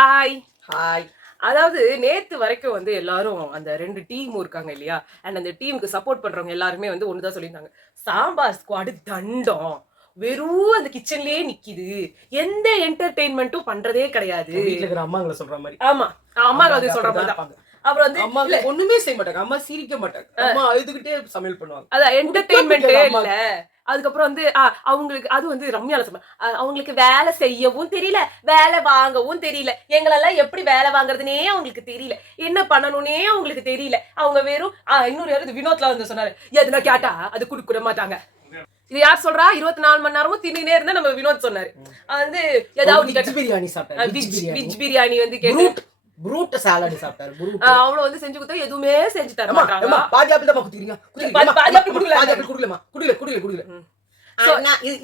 Hi. Hi. அதாவது நேத்து வரைக்கும் வந்து எல்லாரும் அந்த 2 டீம் இருக்காங்க இல்லையா? அண்ட் அந்த டீமுக்கு சப்போர்ட் பண்றவங்க எல்லாருமே வந்து ஒண்ணுதான் சொல்லியிருந்தாங்க. சாம்பார் ஸ்குவாடு தண்டம். வெறும் அந்த கிச்சன்லயே நிக்குது. எந்த என்டர்டெயின்மெண்ட்டும் பண்றதே கிடையாது. வீட்ல இருக்கிற அம்மாங்களை சொல்ற மாதிரி. ஆமா. அம்மாங்க அது சொல்ற மாதிரி தான். அப்புறம் வந்து அம்மா ஒண்ணுமே செய்ய மாட்டாங்க. அம்மா சிரிக்க மாட்டாங்க. அம்மா அழுதுகிட்டே சமையல் பண்ணுவாங்க. அதான் என்டர்டெயின்மெண்ட்டே இல்ல. அதுக்கப்புறம் வந்து அவங்களுக்கு அது வந்து ரம்யால சொன்ன அவங்களுக்கு வேலை செய்யவும் தெரியல, வேலை வாங்கவும் தெரியல. எங்களெல்லாம் எப்படி வேலை வாங்குறதுனே அவங்களுக்கு தெரியல, என்ன பண்ணணும்னே அவங்களுக்கு தெரியல. அவங்க வெறும் இன்னொரு யாரும் வினோத்லாம் வந்து சொன்னாரு, எதுனா கேட்டா அது குடுக்க மாட்டாங்க. இது யார் சொல்றா? 24 மணி நேரமும் தின்னுனே இருந்தா நம்ம வினோத் சொன்னாரு. வந்து ஏதாவது வெஜ் பிரியாணி சாப்பிட்டாரு. வெஜ் பிரியாணி வந்து கேட்டு ப்ரூட் சாலட் சாப்பிட்டாரு. அவ்வளவு வந்து செஞ்சு கொடுத்தா எதுவுமே செஞ்சு தர மாட்டாங்க. பாதி ஆப்பிள் தான் குடுக்குறீங்க. பாதி ஆப்பிள் குடுக்கலமா. குடுக்கல.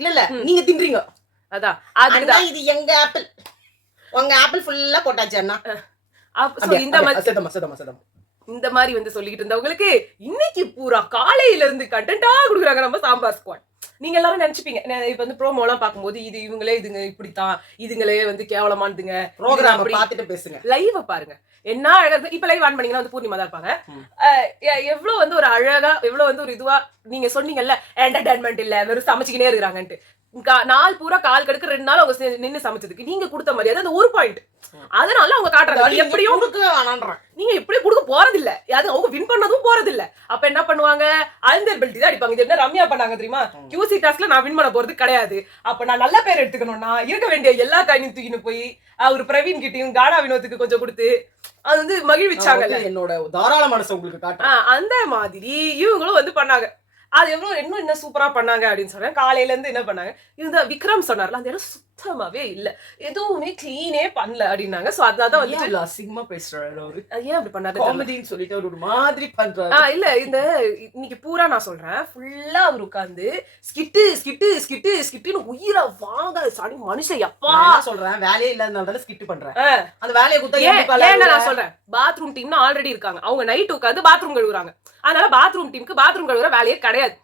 இல்ல நீங்க தின்றீங்க. அதான் அண்ணா இது எங்க ஆப்பிள். உங்க ஆப்பிள் ஃபுல்லா போட்டாச்சு அண்ணா. இந்த மாதிரி இந்த மாதிரி வந்து சொல்லிட்டு இருந்தவங்களுக்கு இன்னைக்கு பூரா காலையில இருந்து கண்டென்ட்டா கொடுக்குறாங்க நம்ம சாம்பார் ஸ்குவாட். நீங்க எல்லாரும் நினைச்சுப்பீங்க, இப்ப வந்து ப்ரோமோ எல்லாம் பார்க்கும்போது இது இவங்களே இதுங்க இப்படித்தான், இதுங்களே வந்து கேவலமானதுங்க. ப்ரோகிராம் பார்த்துட்டு பேசுங்க, லைவ் பாருங்க. என்ன அழகா இப்ப லைவ் ஆன் பண்ணீங்கன்னா வந்து பூர்ணிமா தான் இருப்பாங்க. எவ்வளவு வந்து ஒரு அழகா, எவ்வளவு வந்து ஒரு இதுவா நீங்க சொன்னீங்கல்ல, என்டர்டைன்மெண்ட் இல்ல வெறும் சமைச்சுக்கினே இருக்கிறாங்கன்ட்டு. நாள் பூரா கால் கடுக்க 2 நாள் அவங்க நின்று சமைச்சதுக்கு நீங்க கொடுத்த மரியாதை அந்த ஒரு பாயிண்ட். அதனால அவங்க காட்டுறாங்க எப்படியும் நீங்க எப்படி கொடுக்க போறது இல்ல, அது அவங்க வின் பண்ணதும் போறது இல்ல. அப்ப என்ன பண்ணுவாங்க, அல்தர் பெல்ட் தான் அடிப்பாங்க. இது என்ன ரம்யா பண்ணாங்க தெரியுமா? QC டாஸ்க்ல நான் வின் பண்ண போறது கிடையாது, அப்ப நான் நல்ல பேர் எடுத்துக்கணும்னா இருக்க வேண்டிய எல்லா காயினும் தூக்கின்னு போய் ஒரு பிரவீன் கிட்டையும் கானா வினோத்துக்கு கொஞ்சம் கொடுத்து அது வந்து மகிழ்விச்சாங்க. என்னோட தாராள மனசு உங்களுக்கு காட்டு. அந்த மாதிரி இவங்களும் வந்து பண்ணாங்க. அது எவ்வளவு இன்னும் என்ன சூப்பரா பண்ணாங்க அப்படின்னு சொல்றேன். காலையில இருந்து என்ன பண்ணாங்க, இந்த விக்ரம் சொன்னார்ல, அந்த இடம் சுத்தமாவே இல்ல, எதுவுமே கிளீனே பண்ணல அப்படின்னாங்க. சோ அதான் வந்து அசிங்கமா பேசுறாரு அவரு. ஏன் அப்படி பண்ணாரு காமெடின்னு சொல்லிட்டு ஒரு மாதிரி பண்றாரு. இல்ல இந்த இன்னைக்கு பூரா நான் சொல்றேன், ஃபுல்லா அவர் உட்கார்ந்து ஸ்கிட்டு ஸ்கிட்டு ஸ்கிட்டு ஸ்கிட்டுன்னு உயிரை வாங்க சனி மனுஷன். எப்பா சொல்றேன், வேலையே இல்லாதனால ஸ்கிட் பண்றேன். அந்த வேலையை ஏன் நான் சொல்றேன், பாத்ரூம் டீம்னு ஆல்ரெடி இருக்காங்க. அவங்க நைட் உட்காந்து பாத்ரூம் கழுவுறாங்க. அதனால பாத்ரூம் டீமுக்கு பாத்ரூம் கழுவுற வேலையே கிடையாது.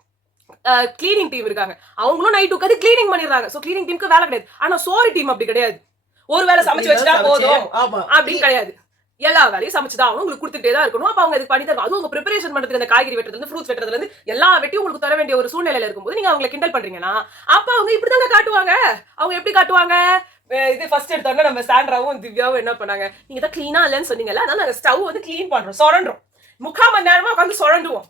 கிளீனிங் டீம் இருக்காங்க, அவங்களும் நைட் உட்காந்து கிளீனிங் பண்ணிடுறாங்க. சோ கிளீனிங் டீமுக்கு வேலை கிடையாது. ஆனா சோறு டீம் அப்படி கிடையாது, ஒரு வேலை சமைச்சு வச்சுட்டா போதும் அப்படின்னு கிடையாது. எல்லா வேலையும் சமைச்சுதான் அவனும் உங்களுக்கு கொடுத்துட்டே தான் இருக்கணும். அப்ப அவங்க இதுக்கு பண்ணி தருவாங்க. அதுவும் உங்க ப்ரிப்பரேஷன் பண்றதுக்கு, அந்த காய்கறி வெட்டுறதுல இருந்து ஃப்ரூட்ஸ் வெட்டுறதுல இருந்து எல்லா வெட்டியும் உங்களுக்கு தர வேண்டிய ஒரு சூழ்நிலையில இருக்கும்போது நீங்க அவங்களை கிண்டல் பண்றீங்கன்னா அப்ப அவங்க இப்படிதாங்க காட்டுவாங்க. அவங்க எப்படி காட்டுவாங்க, இது ஃபர்ஸ்ட் எடுத்தோம்னா நம்ம சாண்ட்ராவும் திவ்யாவும் என்ன பண்ணாங்க, நீங்க தான் கிளீனா இல்லைன்னு சொன்னீங்கல்ல, அதனால நாங்க ஸ்டவ் வந்து கிளீன் பண்றோம், சுரண்டுறோம், 3/4 மணி நேரமா உட்காந்து சுரண்டுவோம்,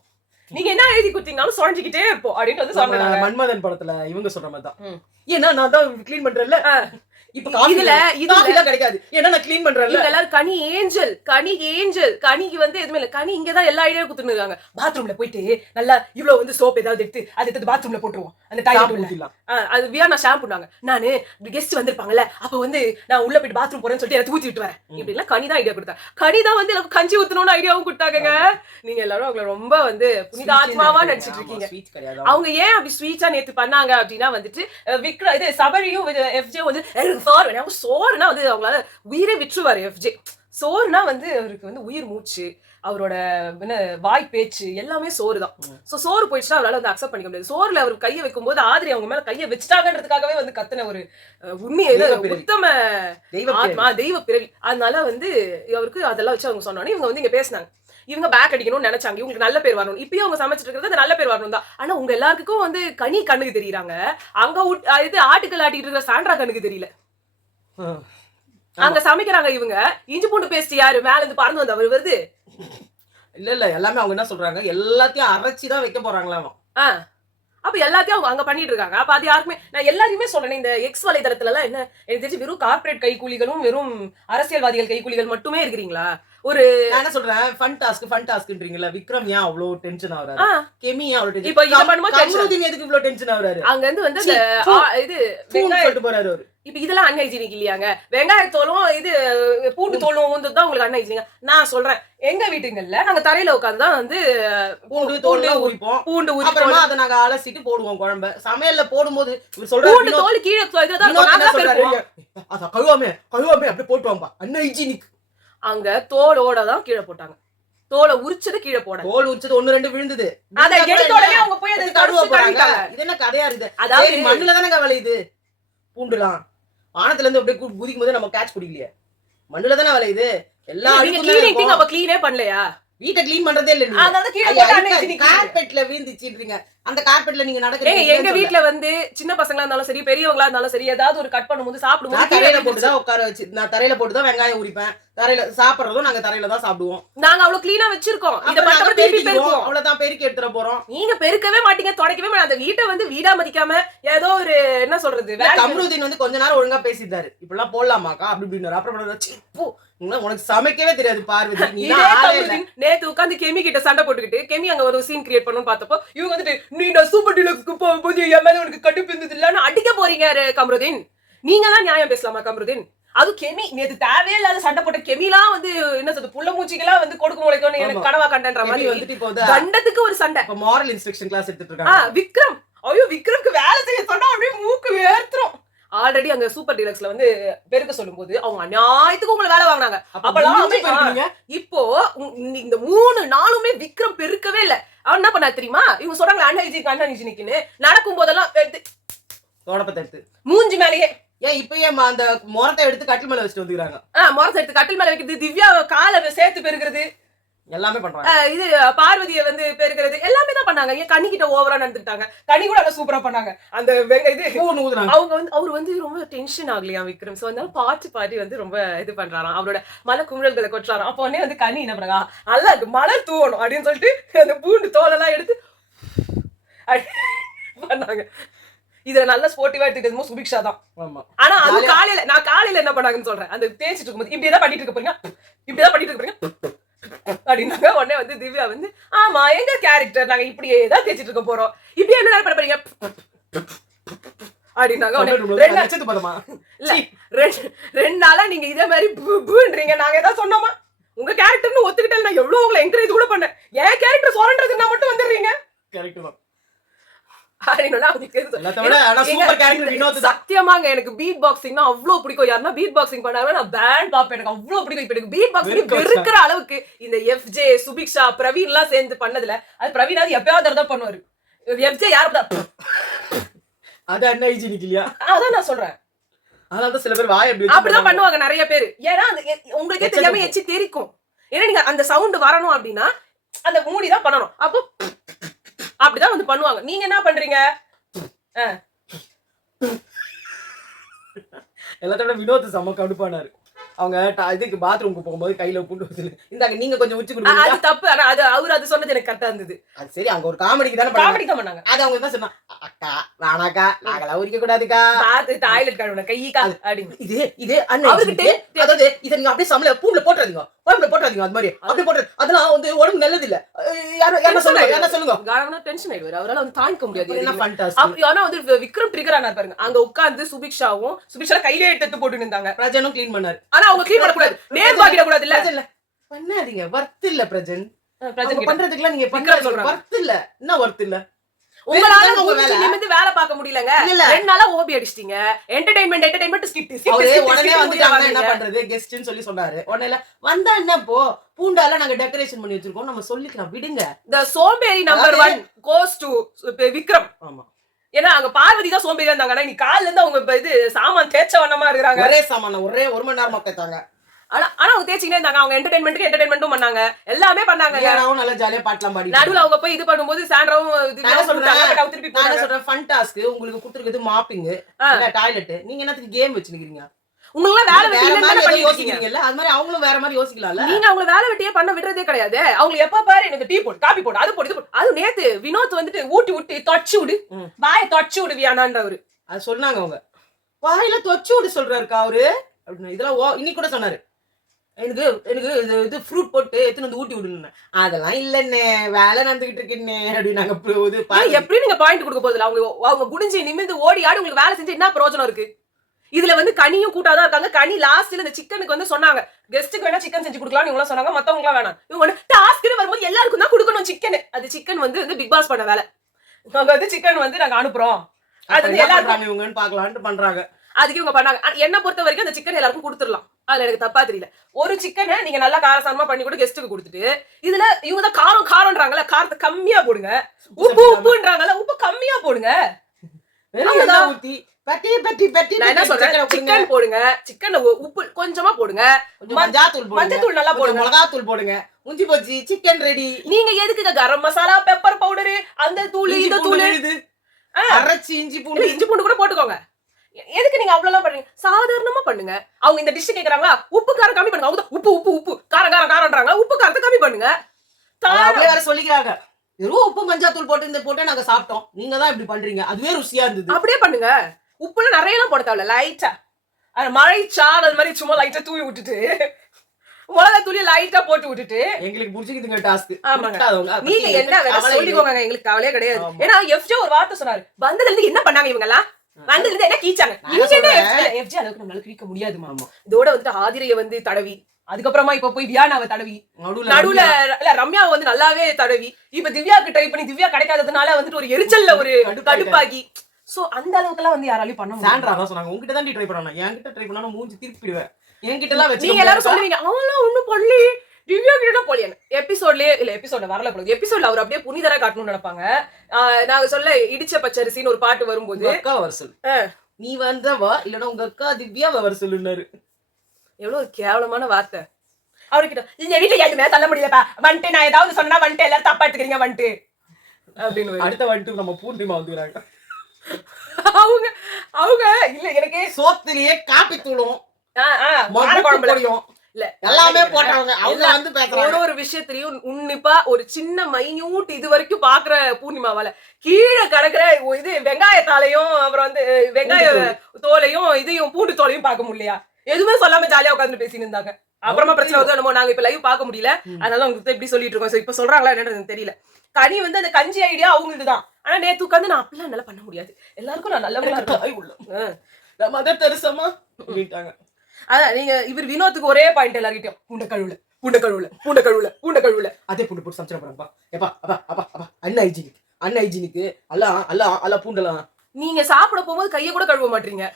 நீங்க என்ன எழுதி கொடுத்தீங்கனாலும் சுரஞ்சிக்கிட்டே இருப்போம் அப்படின்னு வந்து சொன்னாங்க. மன்மதன் படத்துல இவங்க சொல்ற மாதிரி தான். ஏன்னா நான் தான் கிளீன் பண்றேன்ல, இப்ப இதுல கிடைக்காது, ஏன்னா நான் கிளீன் பண்றேன். எல்லாரும் கனி ஏஞ்சல் கனிக்கு வந்து எதுவுமே இல்ல. கனி இங்கதான் எல்லா ஐடியா கொடுத்துட்டு இருக்காங்க. பாத்ரூம்ல போயிட்டு நல்லா இவ்வளவு வந்து சோப் ஏதாவது எடுத்து அதை எடுத்து பாத்ரூம்ல போட்டுருவோம். அந்த டாய்லெட் அது வியானா ஷாம்புனாங்க. நானு கெஸ்ட் வந்திருப்பாங்கல்ல, அப்ப வந்து நான் உள்ள போயிட்டு பாத்ரூம் போறேன்னு சொல்லிட்டு அதை ஊத்தி விட்டு வரேன். இப்படி எல்லாம் கனிதான் ஐடியா கொடுத்தா. கனிதான் வந்து எனக்கு கஞ்சி ஊத்தணும்னு ஐடியாவும் கொடுத்தாங்க. நீங்க எல்லாரும் அவங்களை ரொம்ப வந்து புனிதாத்மாவா நடிச்சிட்டு இருக்கீங்க. அவங்க ஏன் அப்படி ஸ்வீட்ஸா நேத்து பண்ணாங்க அப்படின்னா வந்துட்டு விக்ரம் இது சபரியும் FJ வந்து சோறுனா வந்து அவங்களால உயிரை விற்றுவாரு. FJ சோறுனா வந்து அவருக்கு வந்து உயிர் மூச்சு, அவரோட வாய் பேச்சு எல்லாமே சோறு தான். சோ சோறு போயிடுச்சுன்னா அவரால் வந்து அக்செப்ட் பண்ணிக்க முடியாது. சோறுல அவர் கையை வைக்கும் போது ஆதிரி அவங்க மேல கையை வச்சுட்டாங்கன்றதுக்காகவே வந்து கத்துன ஒரு உண்மையை உத்தம ஆத்மா, தெய்வ பிறவி. அதனால வந்து அவருக்கு அதெல்லாம் வச்சு அவங்க சொன்னோன்னே இவங்க வந்து இங்க பேசினாங்க. இவங்க பேக் அடிக்கணும்னு நினைச்சாங்க, இவங்களுக்கு நல்ல பேர் வரணும். இப்பயும் அவங்க சமைச்சிட்டு இருக்கிறது நல்ல பேர் வரணும் தான். ஆனா உங்க எல்லாருக்கும் வந்து கனி கண்ணுக்கு தெரியுறாங்க, அங்க இது ஆட்டுக்கள் ஆட்டிட்டு இருக்கிற சாண்ட்ரா கண்ணுக்கு தெரியல. அங்க சமைக்கிறாங்க இவங்க, இஞ்சி பூண்டு பேஸ்ட் யாரு மேல இருந்து பறந்து வந்து அவர் வருது. இல்ல எல்லாமே அவங்க என்ன சொல்றாங்க, எல்லாத்தையும் அரைச்சிதான் வைக்க போறாங்களாம். அப்ப எல்லாத்தையும் அவங்க அங்க பண்ணிட்டு இருக்காங்க. அப்ப அது யாருக்குமே நான் எல்லாரையுமே சொல்றேன், இந்த எக்ஸ் வலைதளத்துல எல்லாம் என்ன எனக்கு தெரிஞ்சு வெறும் கார்பரேட் கைக்கூலிகளும் வெறும் அரசியல்வாதிகள் கைக்கூலிகள் மட்டுமே இருக்கிறீங்களா? ஒரு என்ன சொல்றேன், ஃபன் டாஸ்க்ன்றீங்களா? விக்ரம் ஏன் அவ்வளவு டென்ஷன் ஆகுறாரு? கெமி ஏன் அவ்வளவு டென்ஷன்? இப்ப இத பண்ணும்போது கமருதீன் எதுக்கு இவ்வளவு டென்ஷன் ஆகுறாரு? அங்க இருந்து வந்து இது வெங்காயம் சொல்லிட்டு போறாரு அவரு. இப்ப இதெல்லாம் அன்ஹைஜீனிக் இல்லையாங்க? வெங்காயத்தோலும் இது பூண்டு தோலும் ஊந்துதான் உங்களுக்கு அன்ஹைஜீனிக். நான் சொல்றேன், எங்க வீட்டுங்கள்ல நாங்க தரையில உட்காந்துதான் வந்து பூண்டு தோல் உரிப்போம். பூண்டு அப்புறமா அதை நாங்க அலசிட்டு போடுவோம் குழம்பு. சமையல்ல போடும்போது சொல்றாரு பூண்டு தோல் கீழே கழுவாமே அப்படியே போட்டுவாம்பா, அன்ஹைஜீனிக். அங்க தோலோட தான் கீழே போட்டாங்க, தோலை உரிச்சது கீழே போட, தோல் உரிச்சது 1-2 விழுந்தது, அத எடுத்த உடனே அவங்க போய் அதை தடுவ போறாங்க. இது என்ன கதையா இருக்கு? அதாவது மண்ணுல தானே விளையுது பூண்டுலாம். வானத்துல இருந்து அப்படியே குதிக்கும் போது நம்ம கேட்ச் பிடிக்கலையே, மண்ணுல தானே விளையுது எல்லா நீங்க கிளீனிங் அப்ப கிளீனே பண்ணலையா? வீட்டை கிளீன் பண்றதே இல்ல நீங்க. அதான் கீழ போட்டானே கார்பெட்ல வீந்துச்சின்றீங்க. அந்த கார்பெட்ல நீங்க நடக்கறீங்க. எங்க வீட்ல வந்து சின்ன பசங்களா இருந்தாலும் சரி பெரியவங்களா இருந்தாலும் சரி ஏதாவது ஒரு கட் பண்ணும்போது சாப்பிடும்போது தரையில போட்டு தான் உட்கார வச்சு நான் தரையில போட்டு தான் வெங்காயம் உரிப்பேன். தரையில சாப்பிடுறதும் நாங்க தரையில தான் சாப்பிடுவோம். நாங்க அவ்வளவு கிளீனா வச்சிருக்கோம். இத பண்றது திருப்பி பெருக்குவோம். அவ்வளவுதான் பெருக்கி எடுத்துற போறோம். நீங்க பெருக்கவே மாட்டீங்க, துடைக்கவே மாட்டீங்க. அந்த வீட்டை வந்து வீடா மதிக்காம ஏதோ ஒரு என்ன சொல்றது கம்ருதீன் வந்து கொஞ்ச நேரம் ஒழுங்கா பேசிட்டாரு. இப்படிலாம் போடலாமாக்கா அப்படி இப்படின்னு. அப்புறம் உனக்கு சமைக்கவே தெரியாது பார்வதி. நேத்து உட்காந்து கெமி கிட்ட சண்டை போட்டுக்கிட்டு கெமி அங்க ஒரு சீன் கிரியேட் பண்ணணும்னு பார்த்தப்போ இவங்க வந்துட்டு நீ சூப்பர் டீலக்ஸ்க்கு போகும்போது என் மேல உனக்கு கடுப்பு இருந்தது இல்லன்னு அடிக்க போறீங்க கம்ருதீன். நீங்க தான் நியாயம் பேசலாமா கம்ருதீன்? அது கெமி நேத்து தேவையில்லாத சண்டை போட்ட கெமிலாம் வந்து என்ன சொல்றது புள்ள மூச்சிக்கெல்லாம் வந்து கொடுக்க முளைக்கணும் எனக்கு கனவா கண்டன்ற மாதிரி வந்துட்டு இப்போ தண்டத்துக்கு ஒரு சண்டை. இப்ப மாரல் இன்ஸ்ட்ரக்ஷன் கிளாஸ் எடுத்துட்டு இருக்காங்க. விக்ரம் ஐயோ விக்ரம்க்கு வேலை செய்ய சொன்னா அப்படியே மூக்கு வேர்த்துரும். ஆல்ரெடி அங்க சூப்பர் டீலக்ஸ்ல வந்து பெருக்க சொல்லும் போது அவங்க அநியாயத்துக்கு உங்களை வேலை வாங்கினாங்க. அப்பெல்லாம் இப்போ இந்த 3 நாளுமே விக்ரம் பெருக்கவே இல்ல. அவன் என்ன பண்ணா தெரியுமா? இவங்க சொல்றாங்க அன்ஹைஜீனிக்னு நடக்கும் போதெல்லாம் தொடப்பத்தை எடுத்து மூஞ்சி மேலேயே ஏன் இப்பயே அந்த மரத்தை எடுத்து கட்டில் மேல வச்சுட்டு வந்துக்கிறாங்க. மரத்தை எடுத்து கட்டில் மேல வைக்கிறது, திவ்யா காலை சேர்த்து பெருக்கிறது எல்லாமே பண்றாங்க. இது பார்வதியை வந்து பெருக்கிறது எல்லாமே தான் பண்ணாங்க. ஏன் கனி கிட்ட ஓவரா நடந்துட்டாங்க. கனி கூட அத சூப்பரா பண்ணாங்க. அந்த இது அவங்க வந்து அவர் வந்து ரொம்ப டென்ஷன் ஆகலையா விக்ரம். சோ அதனால பாட்டி வந்து ரொம்ப இது பண்றாராம். அவரோட மலை குமிழல்களை கொட்டுறாராம். அப்போ உடனே வந்து கனி என்ன பண்ணா நல்லா இருக்கு மலர் தூவணும் அப்படின்னு சொல்லிட்டு அந்த பூண்டு தோலெல்லாம் எடுத்து பண்ணாங்க. இதுல நல்ல ஸ்போர்ட்டிவா எடுத்துக்கிட்டு சுபிக்ஷா தான். ஆனா அது நான் காலையில என்ன பண்ணாங்கன்னு சொல்றேன். அந்த தேய்ச்சிட்டு இருக்கும்போது இப்படியேதான் பண்ணிட்டு இருக்க போறீங்க, இப்படிதான் பண்ணிட்டு இருக்க போறீங்க அப்படின்னாங்க. உடனே வந்து திவ்யா வந்து ஆமா எங்க கேரக்டர் நாங்க இப்படியே தான் தேய்ச்சிட்டு இருக்க போறோம், இப்படியே என்ன நேரம் பண்ண போறீங்க அப்படின்னாங்க. 2 நாளா நீங்க இதே மாதிரி பூன்றீங்க. நாங்க ஏதாவது சொன்னோமா? உங்க கேரக்டர்னு ஒத்துக்கிட்டேன். நான் எவ்வளவு உங்களை என்கரேஜ் கூட பண்ணேன். என் கேரக்டர் சொல்றதுக்கு நான் மட்டும் வந்துடுறீங்க. சத்தியமாங்க எனக்கு பீட் பாக்ஸிங்னா அவ்வளவு பிடிக்கும். யாருன்னா பீட் பாக்ஸிங் பண்ணாங்க நான் பேண்ட் பாப்பேன். எனக்கு அவ்வளவு பிடிக்கும். இப்ப எனக்கு பீட் பாக்ஸிங் இருக்கிற அளவுக்கு இந்த எஃப்ஜே சுபிக்ஷா பிரவீன் எல்லாம் சேர்ந்து பண்ணதுல அது பிரவீனாவது எப்பயாவது தான் பண்ணுவாரு. எஃப்ஜே யாரு அது என்ன ஹைஜீனிக் இல்லையா? அதான் நான் சொல்றேன். அதான் சில பேர் வாய் அப்படிதான் பண்ணுவாங்க நிறைய பேர். ஏன்னா உங்களுக்கே தெரியாம எச்சி தெரிக்கும். ஏன்னா நீங்க அந்த சவுண்ட் வரணும் அப்படின்னா அந்த மூடிதான் பண்ணணும். அப்போ அப்படிதான் வந்து பண்ணுவாங்க. நீங்க என்ன பண்றீங்க? எல்லாத்தோட வினோத் செம்ம கடுப்பானாரு. அவங்க இதுக்கு பாத்ரூமுக்கு போகும்போது கையில பூண்டு வச்சு இந்தாங்க நீங்க கொஞ்சம் உச்சி கொடுங்க. அது தப்பு. ஆனா அது அவர் அது சொன்னது எனக்கு கரெக்டா இருந்தது. அது சரி அவங்க ஒரு காமெடிக்கு தானே காமெடி தான் பண்ணாங்க. அது அவங்க தான் சொன்னாங்க அக்கா வேணாக்கா நாங்களாம் உரிக்க கூடாதுக்கா பாத்து டாய்லெட் கழுவுன கைக்கா அப்படின்னு. இது அவர்கிட்ட அதாவது இதை நீங்க அப்படியே சமையல பூண்டுல போட்டுறாதீங்க அது மாதிரி அப்படி போட்டு அதெல்லாம் வந்து உடம்பு நல்லது இல்ல. யாரும் சொல்லுங்க காரணம் டென்ஷன் ஆயிடுவாரு. அவரால வந்து தாங்கிக்க முடியாது. என்ன ஃபண்டாஸ்டிக். ஆனா வந்து விக்ரம் ட்ரிகர் ஆனார் பாருங்க. அங்க உட்கார்ந்து சுபிக்ஷா கையிலே எடுத்து போட்டு நின்றாங்க. பிரஜனும் க்ளீன் பண்ணாரு. ஆனா அவங்க க்ளீன் பண்ண கூடாது. நேர் பாக்கிட கூடாது இல்ல. பண்ணாதீங்க. வர்த் இல்ல பிரஜன் பண்றதுக்குலாம் நீங்க பண்றது வர்த் இல்ல. என்ன வர்த் இல்ல? உங்களால நிமிர்ந்து வேலை பார்க்க முடியலங்க. 2 நாளா ஓபி அடிச்சிட்டீங்க. என்டர்டெயின்மென்ட் ஸ்கிட் உடனே வந்துட்டாங்க. என்ன பண்றது கெஸ்ட்னு சொல்லி சொன்னாரு. உடனே வந்தா என்ன போ பூண்டால நாங்க டெக்கரேஷன் பண்ணி வச்சிருக்கோம் நம்ம சொல்லிக்கலாம் விடுங்க. the சோம்பேறி நம்பர் 1 goes to விக்ரம். ஆமா ஏன்னா அங்க பார்வதி தான் சோம்பேறியா இருந்தாங்க. ஆனா நீ கால்ல இருந்து அவங்க இது சாமான் தேய்ச்ச வண்ணமா இருக்காங்க. ஒரே சாமான ஒரே 1 மணி நேரமா தேய்ச்சாங்க. ஆனா அவங்க தேய்ச்சிக்கிட்டே இருந்தாங்க. அவங்க என்டர்டெயின்மென்ட்டும் பண்ணாங்க. எல்லாமே பண்ணாங்க. யாராவும் நல்லா ஜாலியா பாட்டலாம் பாடி நடுவுல அவங்க போய் இது பண்ணும்போது சாண்ட்ராவும் திருப்பி நான் சொல்றேன் ஃபன் டாஸ்க் உங்களுக்கு கொடுத்துருக்குது மாப்பிங் டாய்லெட். நீங்க என்னத்துக்கு கேம் வச்சுக்கிறீங்க? உங்களுக்கு வேலை வெட்டி யோசிக்கிறீங்கல்ல அது மாதிரி அவங்களும் வேற மாதிரி யோசிக்கலாம்ல. நீங்க அவங்க வேலை வெட்டியே பண்ண விடுறதே கிடையாது. அவங்க எப்ப பாரு எனக்கு டீ போடு காபி போடு அது போடு இது போடு. அது நேத்து வினோத் வந்துட்டு ஊட்டி தொச்சு விடு வாயை தொச்சு விடு வியானான்றவரு அது சொன்னாங்க. அவங்க வாயில தொச்சு விடு சொல்றாருக்கா அவரு அப்படின்னு. இதெல்லாம் இன்னைக்கு கூட சொன்னாரு. எனக்கு இது ஃப்ரூட் போட்டு எடுத்துன்னு வந்து ஊட்டி விடுங்க. அதெல்லாம் இல்லன்னே வேலை நடந்துகிட்டு இருக்கேன்னே அப்படின்னாங்க. எப்படி நீங்க பாயிண்ட் கொடுக்க போதில்ல. அவங்க குடிஞ்சு நிமிர்ந்து ஓடி ஆடி உங்களுக்கு வேலை செஞ்சு என்ன பிரயோஜனம் இருக்கு? இதுல வந்து கனியும் கூட்டாதான் இருக்காங்க. கனி லாஸ்ட்ல இந்த சிக்கனுக்கு வந்து சொன்னாங்க கெஸ்ட்டுக்கு வேணா சிக்கன் செஞ்சு கொடுக்கலாம் இவங்க சொன்னாங்க. மத்தவங்க எல்லாம் வேணாம். இவங்க டாஸ்க்னு வரும்போது எல்லாருக்கும் தான் கொடுக்கணும் சிக்கன். அது சிக்கன் வந்து பிக் பாஸ் பண்ண வேலை. நாங்க வந்து சிக்கன் வந்து நாங்க அனுப்புறோம். அது எல்லாரும் இவங்கன்னு பாக்கலாம்னு பண்றாங்க. அதுக்கு இவங்க பண்ணாங்க. என்ன பொறுத்த வரைக்கும் அந்த சிக்கன் எல்லாருக்கும் கொடுத்துடலாம். அதுல எனக்கு தப்பா தெரியல. ஒரு சிக்கனை நீங்க நல்லா காரசாரமா பண்ணி கூட கெஸ்ட்டுக்கு கொடுத்துட்டு இதுல இவங்க தான் காரம்ன்றாங்கல்ல காரத்தை கம்மியா போடுங்க. உப்புன்றாங்கல்ல உப்பு கம்மியா போடுங்க. வெறும் எண்ணெய் ஊத்தி பட்டி பட்டி பட்டி நான் என்ன சொல்றேன், சிக்கன் போடுங்க, சிக்கன் உப்பு கொஞ்சமா போடுங்க, மஞ்சள் நல்லா போடுங்க, மிளகாத்தூள் போடுங்க, முடிஞ்சு போச்சு, சிக்கன் ரெடி. நீங்க எதுக்குங்க கரம் மசாலா, பெப்பர் பவுடரு, அந்த தூள் இந்த தூள் அரைச்சி இஞ்சி பூண்டு கூட போட்டுக்கோங்க. எதுக்கு நீங்க அவ்வளவு பண்றீங்க? சாதாரணமா பண்ணுங்க. அவங்க இந்த டிஷ் கேக்குறாங்களா, உப்பு காரம் கம்மி பண்ணுங்க. அவங்க உப்பு உப்பு உப்பு காரம் காரம் காரம்ன்றாங்க, உப்பு காரத்தை கம்மி பண்ணுங்க. அவங்களே வேற சொல்லிக்கிறாங்க, வெறும் உப்பு மஞ்சாத்தூள் போட்டு நாங்க சாப்பிட்டோம், நீங்க தான் இப்படி பண்றீங்க, அதுவே ருசியா இருந்தது. அப்படியே பண்ணுங்க. உப்புல நிறைய எல்லாம் போட தேவையில்ல, லைட்டா மழை சாரல் மாதிரி சும்மா லைட்டா தூவி விட்டுட்டு, மிளகா தூளி லைட்டா போட்டு விட்டுட்டு. எங்களுக்கு புடிச்சுக்குதுங்க டாஸ்க். நீங்க என்ன வேற சொல்லிக்கோங்க, எங்களுக்கு கவலையே கிடையாது. ஏன்னா எஃப்ஜே ஒரு வார்த்தை சொன்னாரு, வந்ததுல இருந்து என்ன பண்ணாங்க இவங்க எல்லாம், வந்ததுல இருந்து என்ன கீச்சாங்க. எஃப்ஜே அளவுக்கு நம்மளால கிழிக்க முடியாது மாமா. இதோட வந்துட்டு ஆதிரைய வந்து தடவி, அதுக்கப்புறமா இப்ப போய் வியானாவை தடவி, நடுவுல இல்ல ரம்யாவை வந்து நல்லாவே தடவி, இப்ப திவ்யாக்கு ட்ரை பண்ணி திவ்யா கிடைக்காததுனால வந்துட்டு ஒரு எரிச்சல்ல ஒரு கடுப்பாகி. சோ அந்த அளவுக்கு எல்லாம் வந்து யாராலையும் பண்ண முடியாது. சாண்ட்ரா தான் சொன்னாங்க, உங்ககிட்ட தான் ட்ரை பண்ணணும், என்கிட்ட ட்ரை பண்ணா மூஞ்சி திருப்பிடுவேன். என்கிட்ட எல்லாம் வச்சு நீங்க எல்லாரும் சொல்லுவீங்க அவெல்லாம் ஒண்ணும் பண்ணி திவ்யா கிட்ட போலியன் எபிசோட்லயே இல்ல, எபிசோட வரல போகுது. எபிசோட்ல அவர் அப்படியே புனிதரா காட்டணும்னு நினைப்பாங்க. நாங்க சொல்ல இடிச்ச பச்சரிசின்னு ஒரு பாட்டு வரும்போது, அக்கா வர சொல்லு, நீ வந்தவா இல்லன்னா உங்க அக்கா திவ்யா வர சொல்லுனாரு. எவ்வளவு கேவலமான வார்த்தை. அவர்கிட்ட இந்த வீட்டுல எதுவுமே தள்ள முடியலப்பா, வந்துட்டு நான் ஏதாவது சொன்னா வந்துட்டு எல்லாரும் தப்பா எடுத்துக்கிறீங்க வந்துட்டு அப்படின்னு. அடுத்த வந்துட்டு நம்ம பூர்ணிமா வந்துக்கிறாங்க. அவங்க அவங்க இல்ல எனக்கு சோத்திலேயே காப்பி தூளும் இல்ல எல்லாமே போட்டவங்க அவங்க வந்து பேசுறாங்க. ஒரு விஷயத்திலயும் உன்னிப்பா ஒரு சின்ன மைன்யூட் இது வரைக்கும் பாக்குற பூர்ணிமாவால கீழே கிடக்குற இது வெங்காயத்தாலையும் அப்புறம் வந்து வெங்காய தோலையும் இதையும் பூண்டு தோலையும் பார்க்க முடியலையா? எதுவுமே சொல்லாம ஜாலியா உட்காந்து பேசிட்டு இருந்தாங்க. அப்புறமா பிரச்சனை வந்து நம்ம நாங்க இப்ப லைவ் பார்க்க முடியல, அதனால உங்களுக்கு எப்படி சொல்லிட்டு இருக்கோம். இப்ப சொல்றாங்களா என்னன்னு தெரியல. கனி வந்து அந்த கஞ்சி ஐடியா அவங்களுக்கு தான். ஆனா நேத்து உட்காந்து நான் அப்படிலாம் என்னால பண்ண முடியாது, எல்லாருக்கும் நான் நல்ல மதர் தெரசமா சொல்லிட்டாங்க. அதான் நீங்க இவர் வினோத்துக்கு ஒரே பாயிண்ட் எல்லார்கிட்டயும், பூண்ட கழுவுல பூண்ட கழுவுல பூண்ட கழுவுல பூண்ட கழுவுல அதே பூண்டு போட்டு சமைச்சிட போறப்பா. எப்பா அப்பா அப்பா அப்பா அன்ஹைஜீனிக்கு அல்ல பூண்டெல்லாம். நீங்க சாப்பிட போகும்போது கையை கூட கழுவ மாட்டீங்க.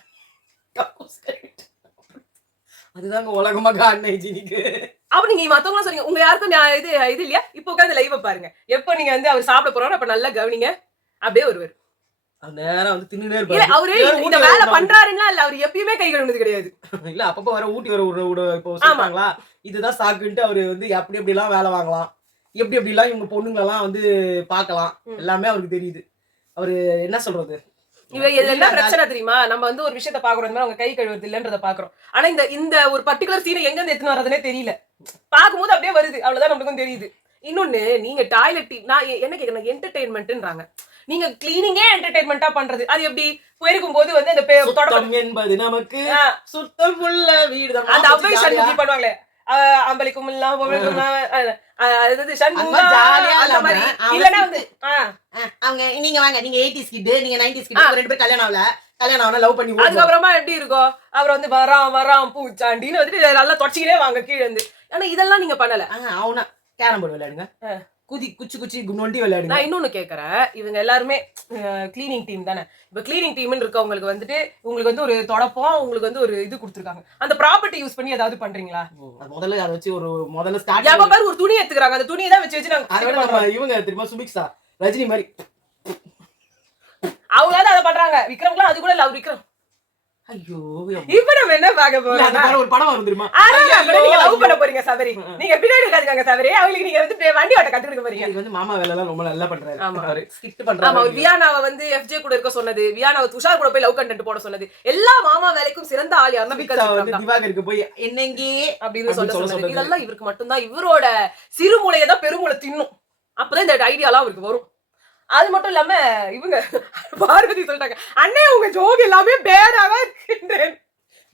அதுதாங்க உலகமாக அன்ஹைஜீனிக்கு. அப்ப நீங்க மத்தவங்க சொல்றீங்க, உங்க யாருக்கும் இது இது இல்லையா? இப்ப உட்காந்து லைவ் பாருங்க, எப்ப நீங்க வந்து அவர் சாப்பிட போறாரு அப்ப நல்லா கவனிங்க. அப்படியே வருவாரு, நேரம் வந்து தின்னுனே இருப்பாரு. அவரு இந்த வேலை பண்றாருன்னா இல்ல, அவர் எப்பயுமே கை கழுவுனது கிடையாது. இல்ல அப்பப்ப வர ஊட்டி வர இப்போ சொல்றாங்களா, இதுதான் சாக்குன்ட்டு அவரு வந்து எப்படி எப்படி எல்லாம் வேலை வாங்கலாம், எப்படி எப்படி எல்லாம் இவங்க பொண்ணுங்களெல்லாம் வந்து பாக்கலாம், எல்லாமே அவருக்கு தெரியுது. அவரு என்ன சொல்றது, இவ என்ன பிரச்சனை தெரியுமா? நம்ம வந்து ஒரு விஷயத்த பாக்குறோம், அவங்க கை கழுவுறது இல்லன்றத பாக்குறோம். ஆனா இந்த ஒரு பர்டிகுலர் சீனை எங்க இருந்து எடுத்துன்னு வர்றதுனே தெரியல. பாக்கும்போது அப்படியே வருது, அவ்வளவுதான் நம்மளுக்கும் தெரியுது. இன்னொன்னு, நீங்க டாய்லெட் நான் என்ன கேக்குறேன், என்டர்டெயின்மெண்ட்ன்றாங்க. நீங்க கிளீனிங்கே என்டர்டெயின்மெண்டா பண்றது, அது எப்படி போயிருக்கும் போது வந்து அந்த தொடக்கம் என்பது நமக்கு சுத்தமுள்ள வீடு தான். அந்த அவ்வை சண்முகி பண்ணுவாங்களே, அம்பலிக்கும் எல்லாம் இல்லன்னா வந்து அவங்க நீங்க வாங்க, நீங்க 80s கிட், நீங்க 90s கிட், ரெண்டு பேரும் கல்யாணம் ஆன லவ் பண்ணி அதுக்கப்புறமா எப்படி இருக்கும், அப்புறம் வந்து வரான் பூச்சாண்டின்னு வந்துட்டு நல்லா தொடச்சிக்கிட்டே வாங்க கீழே இருந்து. ஆனா இதெல்லாம் நீங்க பண்ணல. அவனா கேரம் போர்டு விளையாடுங்க, குச்சி நொண்டி விளையாடுங்க. நான் இன்னொன்னு கேக்குறேன், இவங்க எல்லாருமே கிளீனிங் டீம் தானே. இப்ப கிளீனிங் டீம்னு இருக்கவங்களுக்கு வந்துட்டு உங்களுக்கு வந்து ஒரு தொடப்பம், உங்களுக்கு வந்து ஒரு இது கொடுத்துருக்காங்க, அந்த ப்ராப்பர்ட்டி யூஸ் பண்ணி ஏதாவது பண்றீங்களா? முதல்ல அதை வச்சு முதல்ல ஸ்டார்ட் பேர் ஒரு துணி எடுத்துக்கிறாங்க, அந்த துணியை தான் வச்சு நாங்க இவங்க தெரியுமா சுபிக்ஷா ரஜினி மாதிரி அவங்களால அதை பண்றாங்க. விக்ரம்லாம் அது கூட இல்ல, அவர் விக்ரம். ஐயோ இப்ப நம்ம என்ன பார்க்க போறோம், ஒரு படம் வரும் தெரியுமா, நீங்க லவ் பண்ண போறீங்க சபரி, நீங்க பின்னாடி இருக்காங்க சபரி, அவங்களுக்கு நீங்க வந்து வண்டி ஓட்ட கத்துக்க போறீங்க. இது வந்து மாமா வேலை எல்லாம் ரொம்ப நல்லா பண்றாரு. அவரு ஸ்கிரிப்ட் பண்றாரு. ஆமா, வியானாவை வந்து எஃப்ஜே கூட இருக்க சொன்னது, வியானாவை துஷார் கூட போய் லவ் கண்டென்ட் போட சொன்னது, எல்லா மாமா வேலைக்கும் சிறந்த ஆள் யாருன்னா வந்து திவாகருக்கு போய் என்னங்க அப்படின்னு சொல்ல சொன்னது. இதெல்லாம் இவருக்கு மட்டும்தான், இவரோட சிறுமூளையை தான் பெருமூளை தின்னும், அப்பதான் இந்த ஐடியாலாம் அவருக்கு வரும். அது மட்டும் இல்லாம இவங்க பார்வதி சொல்லிட்டாங்க, அண்ணே உங்க ஜோக் எல்லாமே பேடாவே இருக்கின்றேன்,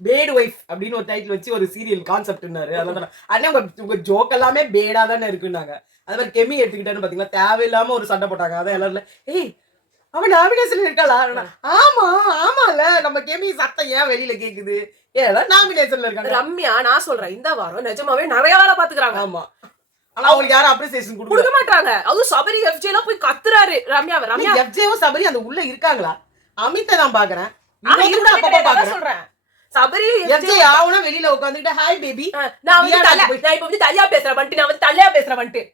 பேட் ஒய்ஃப் அப்படின்னு ஒரு டைட்டில் வச்சு ஒரு சீரியல் கான்செப்ட்னாரு. அதான் அண்ணே உங்க ஜோக் எல்லாமே பேடா தானே இருக்குன்னாங்க. அது மாதிரி கெமி எடுத்துக்கிட்டேன்னு பாத்தீங்கன்னா தேவையில்லாம ஒரு சண்டை போட்டாங்க. அதான் எல்லாரும் ஏய் அவன் நாமினேஷன் இருக்காளா, ஆமால நம்ம கெமி சத்தம் ஏன் வெளியில கேக்குது, ஏன் நாமினேஷன்ல இருக்காங்க. ரம்யா நான் சொல்றேன், இந்த வாரம் நிஜமாவே நிறைய வேலை பாத்துக்கிறாங்க. ஆமா, ஆனா அவங்களுக்கு யாரும் அப்ரிசியேஷன் கொடுக்க மாட்டாங்க. அதுவும் சபரி எஃப்ஜே எல்லாம் போய் கத்துறாரு ரம்யா எஃப்ஜேவும் சபரி அந்த உள்ள இருக்காங்களா? அமித்தை நான் பாக்குறேன், சொல்றேன் சபரி எஃப்ஜே ஆவனா வெளியில உட்கார்ந்துட்டு ஹாய் பேபி நான் இப்ப வந்து தலியா பேசுறேன் வந்துட்டு, நான் வந்து தலியா பேசுறேன் வந்துட்டு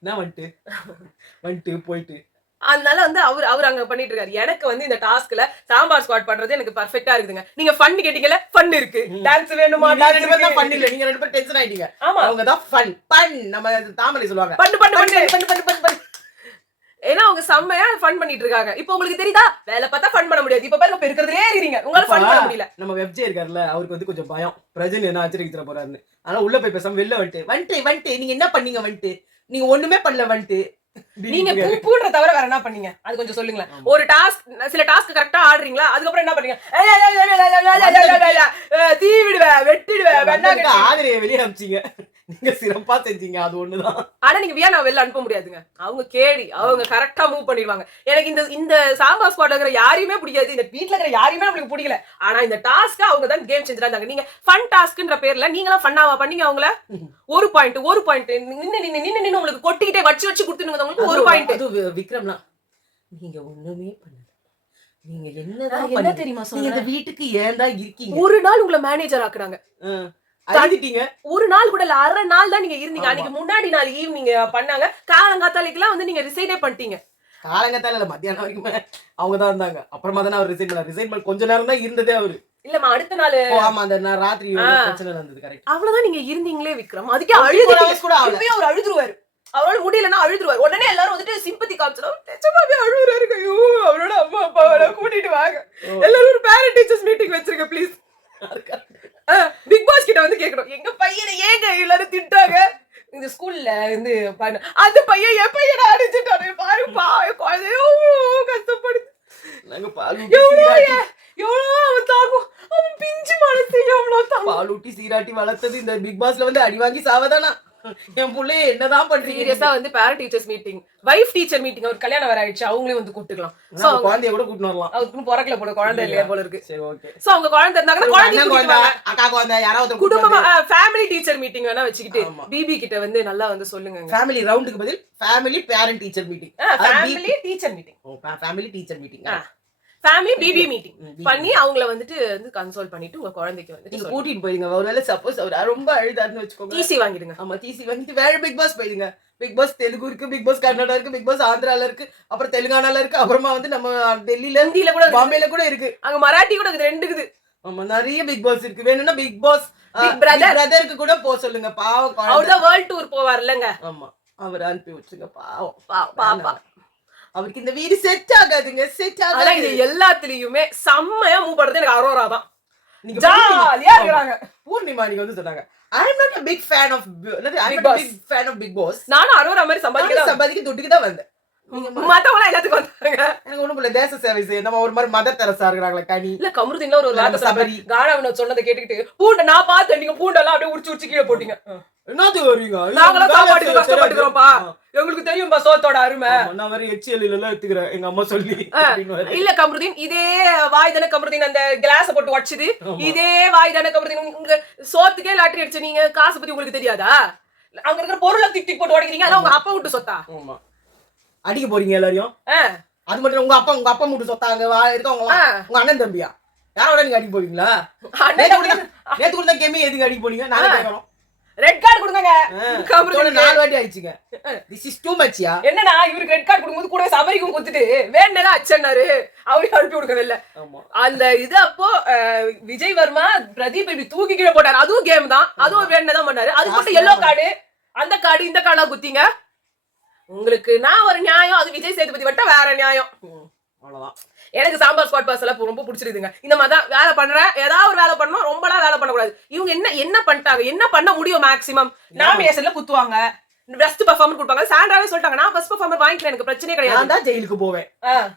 என்ன வந்துட்டு போயிட்டு அதனால வந்து அவர் அங்க பண்ணிட்டு இருக்காரு. எனக்கு வந்து இந்த டாஸ்க்ல சாம்பார் ஸ்குவாட் பண்றது எனக்கு பெர்ஃபெக்ட்டா இருக்குதுங்க. நீங்க ஃபன் கேட்டீங்கல, ஃபன் இருக்கு. டான்ஸ் வேணுமா? டான்ஸ் வேணுமா? ஃபன் இல்ல. நீங்க ரெண்டு பேரும் டென்ஷன் ஆயிட்டீங்க. அவங்க தான் ஃபன். நம்ம தாமரை சொல்லுவாங்க. பண்ணு. ஏன்னா அவங்க செம்மையா ஃபன் பண்ணிட்டு இருக்காங்க. இப்போ உங்களுக்கு தெரியுதா, வேலை பார்த்தா ஃபன் பண்ண முடியாது. இப்ப பாருங்க பெருக்கிறதுலே இருக்கீங்க, உங்களால ஃபன் பண்ண முடியல. நம்ம வெப்ஜே இருக்காருல்ல, அவருக்கு வந்து கொஞ்சம் பயம், பிரஜன் என்ன ஆச்சரிக்கிற போறாருன்னு. ஆனா உள்ள போய் பேசாம வெளில வந்துட்டு நீங்க என்ன பண்ணீங்க, நீங்க ஒண்ணுமே பண்ணல, நீங்க பூன்ற தவிர வேற என்ன பண்ணீங்க, அது கொஞ்சம் சொல்லுங்களேன். ஒரு டாஸ்க், சில டாஸ்க் கரெக்டா ஆடுறீங்களா, அதுக்கப்புறம் என்ன பண்ணீங்க? தீ விடுவேன், வெட்டிடுவேன், ஆதரைய வெளியே அனுப்பிச்சீங்க. நீங்க சிறப்பா செஞ்சீங்க, அது ஒண்ணுதான். ஆனா நீங்க வியானா வெளில அனுப்ப முடியாதுங்க. அவங்க கேடி, அவங்க கரெக்டா மூவ் பண்ணிடுவாங்க. எனக்கு இந்த சாம்பார் ஸ்குவாட்ல இருக்கிற யாரையுமே பிடிக்காது, இந்த வீட்ல இருக்கிற யாரையுமே நம்மளுக்கு பிடிக்கல. ஆனா இந்த டாஸ்க் அவங்க தான் கேம் சேஞ்சரா இருந்தாங்க. நீங்க ஃபன் டாஸ்க்ன்ற பேர்ல நீங்களா ஃபன்னாவா பண்ணீங்க அவங்கள? ஒரு பாயிண்ட் நின்னு உங்களுக்கு கொட்டிக்கிட்டே வச்சு கொடுத்துருங்க உங்களுக்கு ஒரு பாயிண்ட். அது விக்ரம்லாம் நீங்க ஒண்ணுமே பண்ணல, நீங்க என்னதான் என்ன தெரியுமா சொல்றீங்க, இந்த வீட்டுக்கு ஏன் தான் இருக்கீங்க? ஒரு நாள் உங்களை மேனேஜர் ஆக்குறாங்க, ஒரு நாள் கூட இல்ல, அரை நாள் தான் நீங்க இருந்தீங்க. அன்னைக்கு முன்னாடி நாள் ஈவினிங் பண்ணாங்க. காலங்காத்தாலைக்குலாம் வந்து நீங்க ரிசைனே பண்ணிட்டீங்க. காலங்காத்தால இல்ல, மத்தியானம் வரைக்கும் அவங்க தான் இருந்தாங்க. அப்புறமா தானே அவர் ரிசைன் பண்ண கொஞ்ச நேரம் தான் இருந்ததே அவரு. இல்லம்மா அடுத்த நாள், ஆமா அந்த ராத்திரி பிரச்சனை நடந்தது. கரெக்ட், அவ்வளவுதான் நீங்க இருந்தீங்களே விக்ரம். அதுக்கே அழுதுருவாரு, அவர் அழுதுருவாரு. அவரோட முடியலன்னா அழுதுருவாரு. உடனே எல்லாரும் வந்துட்டு சிம்பத்தி காமிச்சிடும், நிஜமாவே அழுகுறாரு. ஐயோ அவரோட அம்மா அப்பாவோட கூட்டிட்டு வாங்க, எல்லாரும் ஒரு பேரண்ட் டீச்சர்ஸ் மீட்டிங் வச்சிருக்க ப்ளீஸ். பிக் பாஸ் கிட்ட வந்து கேக்குறோம், எங்க பையனை ஏங்க எல்லாரும் திட்டாங்க, இந்த ஸ்கூல்ல வந்து அந்த பையன் என் பையனை அடிச்சுட்டாரு பாருப்பா, குழந்தையோ கஷ்டப்படுது, நாங்க பால் எவ்வளோ அவன் தாக்கும், அவன் பிஞ்சு மனசு எவ்வளோ தாக்கும். பால் ஊட்டி சீராட்டி வளர்த்தது இந்த பிக் பாஸ்ல வந்து அடி வாங்கி சாவதானா? என் புள்ளைய என்னதான் பண்றீங்க? சீரியஸா வந்து parent teachers meeting, wife teacher meeting, அவர் கல்யாணம் வர ஆயிடுச்சு, அவங்களையும் வந்து கூப்பிட்டுக்கலாம். சோ குழந்தைய கூட கூட்டிட்டு வரலாம். அவருக்கு பிறக்கல போல, குழந்தை இல்லையா போல இருக்கு. சரி ஓகே. சோ அவங்க குழந்தை இருந்தாங்கன்னா குழந்தை, அக்கா குழந்தை யாராவது குடும்பமா ஃபேமிலி டீச்சர் மீட்டிங் வேணா வச்சுக்கிட்டு பிபி கிட்ட வந்து நல்லா வந்து சொல்லுங்க. ஃபேமிலி ரவுண்டுக்கு பதில் family parent teacher meeting, family teacher meeting, family teacher meeting, family PP meeting பண்ணி அவங்கள வந்துட்டு வந்து கன்சோல் பண்ணிட்டு உங்க குழந்தைக்கு வந்து நீங்க கூட்டிட்டு போயிடுங்க. ஒருவேளை சப்போஸ் அவர் ரொம்ப அழுதாருன்னு வச்சுக்கோங்க, டிசி வாங்கிடுங்க. ஆமா டிசி வாங்கிட்டு வேற பிக் பாஸ் போயிடுங்க. பிக் பாஸ் தெலுங்கு இருக்கு, பிக் பாஸ் கர்நாடகா இருக்கு, பிக் பாஸ் ஆந்திரால இருக்கு, அப்புறம் தெலுங்கானால இருக்கு, அப்புறமா வந்து நம்ம டெல்லியில, ஹிந்தில கூட, பாம்பேல கூட இருக்கு, அங்க மராட்டி கூட இருக்குது, ரெண்டு இருக்குது. ஆமா நிறைய பிக் பாஸ் இருக்கு. வேணும்னா பிக் பாஸ் பிரதருக்கு கூட போக சொல்லுங்க. பாவம் அவர்தான் வேர்ல்ட் டூர் போவார் இல்லங்க. ஆமா அவர் அனுப்பி வச்சுங்க. பாவம் பாப்பா, அவருக்கு இந்த வீடு செட் ஆகாதுங்க, செட் ஆகாது. ஆனா இது எல்லாத்துலயுமே செம்மையா மூவ் பண்றது எனக்கு அரோரா தான். நீங்க ஜாலியா இருக்காங்க. பூர்ணிமா நீங்க வந்து சொன்னாங்க, I am not a big fan of Big Boss. நானும் அரோரா மாதிரி சம்பாதிக்க துட்டுக்கு தான் வந்தேன். மத்தவங்க எல்லாத்துக்கும் வந்தாங்க. எனக்கு ஒண்ணும் இல்ல, தேச சேவை செய்ய நம்ம ஒரு மாதிரி மதர் தெரசா இருக்கிறாங்களே கனி. இல்ல கமருதீன்ல ஒரு வார்த்தை சபரி கானாவின சொன்னதை கேட்டுக்கிட்டு பூண்ட நான் பார்த்தேன், நீங்க பூண்டெல்லாம் அப்படியே உரிச்சு கீழே போட்டீங்க. என்னது வரீங்க, நாங்களாம் சாப்பாட்டுக்கு கஷ்டப்பட்டுக்கிறோம்ப்பா, எங்களுக்கு தெரியும்பா சோத்தோட அருமை. நான் வேற HCL எல்லாம் எடுத்துக்கிறேன் எங்க அம்மா சொல்லி. இல்ல கமருதீன், இதே வாய் தானே கமருதீன் அந்த கிளாஸ போட்டு உடைச்சது, இதே வாய் தானே கமருதீன் உங்க சோத்துக்கே லாட்டரி அடிச்சு. நீங்க காசு பத்தி உங்களுக்கு தெரியாதா? அங்க இருக்கிற பொருளை திட்டி போட்டு உடைக்கிறீங்க, அதான் உங்க அப்பா விட்டு சொத்தா? ஆமா அடிக்க போறீங்க எல்லாரையும். அது மட்டும் உங்க அப்பா மட்டும் சொத்தாங்க இருக்கவங்க, உங்க அண்ணன் தம்பியா யாரோட நீங்க அடிக்க போவீங்களா? நேத்து கூட கேமே எதுக்கு அடிக்க போனீங்க? நானே கேட்கணும். ரெட் கார்டு கொடுங்க. கமருதீன் 4 வாட்டி ஆயிடுச்சுங்க. This is too much யா. என்னன்னா இவருக்கு ரெட் கார்டு கொடுக்கும்போது கூட சபரிக்கும் கொடுத்துட்டு வேணா அச்சனாரு, அவரே அனுப்பி கொடுக்கவே இல்ல. அந்த இது அப்போ விஜய் வர்மா பிரதீப் இப்படி தூக்கி கீழே போட்டாரு, அதுவும் கேம் தான், அதுவும் வேணதான் பண்ணாரு. அது மட்டும் எல்லோ கார்டு, அந்த கார்டு இந்த கார்டா குத்திங்க. உங்களுக்கு நான் ஒரு நியாயம், அது விஜய் சேதுபதி வட்டா வேற நியாயம். அவ்வளவுதான். எனக்கு சாம்பார் ஸ்குவாட் பாஸ் எல்லாம் ரொம்ப பிடிச்சிருக்குங்க. இந்த மாதிரி தான் வேலை பண்றேன், ஏதாவது ஒரு வேலை பண்ணணும், ரொம்பலாம் வேலை பண்ணக்கூடாது. இவங்க என்ன பண்ணிட்டாங்க, என்ன பண்ண முடியும்? மேக்ஸிமம் நாமினேஷன்ல குத்துவாங்க, பெஸ்ட் பெர்ஃபார்மர் கொடுப்பாங்க. சாண்ட்ராவே சொல்லிட்டாங்க, நான் ஃபர்ஸ்ட் பெர்ஃபார்மர் வாங்கிக்கிறேன், எனக்கு பிரச்சனையே கிடையாது, நான் தான் ஜெயிலுக்கு போவேன்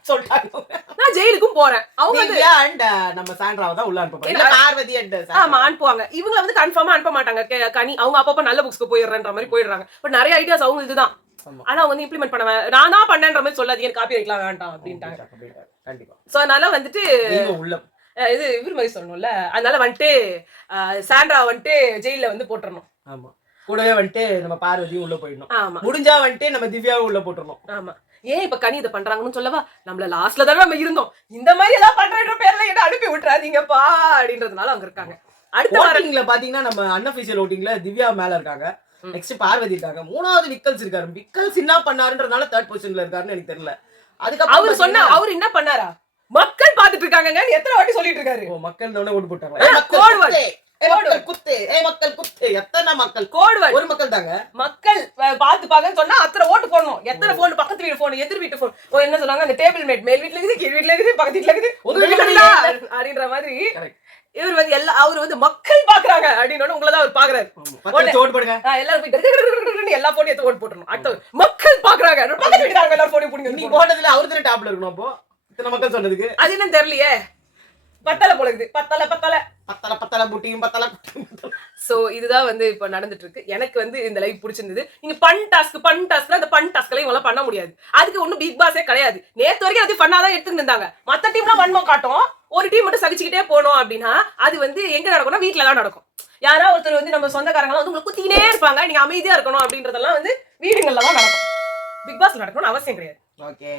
சொல்லிட்டாங்க. நான் ஜெயிலுக்கும் போறேன். அவங்க அண்ட் நம்ம சாண்ட்ராவை தான் உள்ள அனுப்புவாங்க, பார்வதி அண்ட் ஆமா அனுப்புவாங்க. இவங்க வந்து கன்ஃபார்மா அனுப்ப மாட்டாங்க கனி, அவங்க அப்பப்ப நல்ல புக்ஸ்க்கு போயிடுறன்ற மாதிரி போயிடுறாங்க. பட் நிறைய ஐடியாஸ் அவங்க இதுதான், ஆனா அவங்க வந்து இம்ப்ளிமெண்ட் பண்ண நான் தான் பண்ணேன்ற மாதிரி சொல்லாதீங்க, எனக்கு காப்பி வைக்கலாம் வேண்டாம் அப்படின்ட்டாங்க. கண்டிப்பா. சோ அதனால வந்துட்டு இது இவர் மாதிரி சொல்லணும்ல, அதனால வந்துட்டு சாண்ட்ரா வந்துட்டு ஜெயில வந்து போட்டுறணும். ஆமா கூடவே வந்துட்டு நம்ம பார்வதி உள்ள போயிடணும். ஆமா முடிஞ்சா வந்துட்டு நம்ம திவ்யாவை உள்ள போட்டுறணும். ஆமா ஏன் இப்ப கனி இதை பண்றாங்கன்னு சொல்லவா, நம்மள லாஸ்ட்ல தானே நம்ம இருந்தோம், இந்த மாதிரி ஏதாவது பண்ற பேர்ல என்ன அனுப்பி விட்டுறாதீங்கப்பா அப்படின்றதுனால அவங்க இருக்காங்க. அடுத்த வாரத்துல பாத்தீங்கன்னா நம்ம அன்அஃபிஷியல் ஓட்டிங்ல திவ்யா மேல இருக்காங்க, நெக்ஸ்ட் பார்வதி இருக்காங்க, மூணாவது விக்கல்ஸ் இருக்காரு. விக்கல்ஸ் என்ன பண்ணாருன்றதுனால 3rd பொசிஷன்ல இருக்காருன்னு எனக்கு தெரியல. அதுக்கப்புறம் அவர் சொன்னா அவர் என்ன பண்ணாரா? மக்கள் பாத்துட்டு இருக்காங்க எத்தனை வாட்டி சொல்லிட்டு இருக்காரு. மக்கள் தானே ஓட்டு போட்டாங்க. மக்கள் குத்து எத்தனை மக்கள் கோடுவன் ஒரு மக்கள் தாங்க. மக்கள் பாத்துப்பாங்கன்னு சொன்னா அத்தனை ஓட்டு போடணும். எத்தனை போன், பக்கத்து வீடு போன், எதிர் வீட்டு போன், என்ன சொன்னாங்க, அந்த டேபிள் மேட் மேல் வீட்டுல இருக்குது, கீழ் வீட்டுல இருக்குது, பக்கத்து வீட்டுல இருக்குது, உங்க வீட்டுல அப்படின்ற மாதிரி இவர் வந்து அவர் வந்து மக்கள் பாக்குறாங்க அப்படின்னு உங்களதான் அவர் பாக்குறாரு. எல்லாரும் போய் எல்லா போனையும் எடுத்து ஓட்டு போட்டுரும். அடுத்த மக்கள் பாக்குறாங்க, பக்கத்து வீட்டுக்காரங்க எல்லாரும் போனையும் புடிங்க. நீ போனதுல அவரு தானே டாப்ல இருக்கணும். அப்போ இத்தனை மக்கள் சொன்னதுக்கு அது என்னன்னு தெரியலையே. பத்தல போல இருக்குது. பத்தல புட்டியும் பத்தல. சோ இதுதான் வந்து இப்ப நடந்துட்டு இருக்கு. எனக்கு வந்து இந்த லைவ் பிடிச்சிருந்தது. நீங்க பன் டாஸ்க்ல அந்த பன் டாஸ்க்ல இவங்க பண்ண முடியாது. அதுக்கு ஒண்ணும் பிக் பாஸே கிடையாது. நேத்து வரைக்கும் அது பண்ணாதான் எடுத்துட்டு இருந்தாங்க. மத்த டீம்ல வன்மம் காட்டும், ஒரு டீம் மட்டும் சகிச்சுக்கிட்டே போனோம் அப்படின்னா அது வந்து எங்க நடக்கும்னா வீட்டுல தான் நடக்கும். யாரா ஒருத்தர் வந்து நம்ம சொந்தக்காரங்க வந்து உங்களை குத்திக்கினே இருப்பாங்க, நீங்க அமைதியா இருக்கணும் அப்படின்றதெல்லாம் வந்து வீடுகள்ல தான் நடக்கும். பிக் பாஸ்ல நடக்கணும்னு அவசியம் கிடையாது. ஓகே.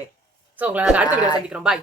சோ உங்களை அடுத்த வீடியோ சந்திக்கிறோம். பாய்.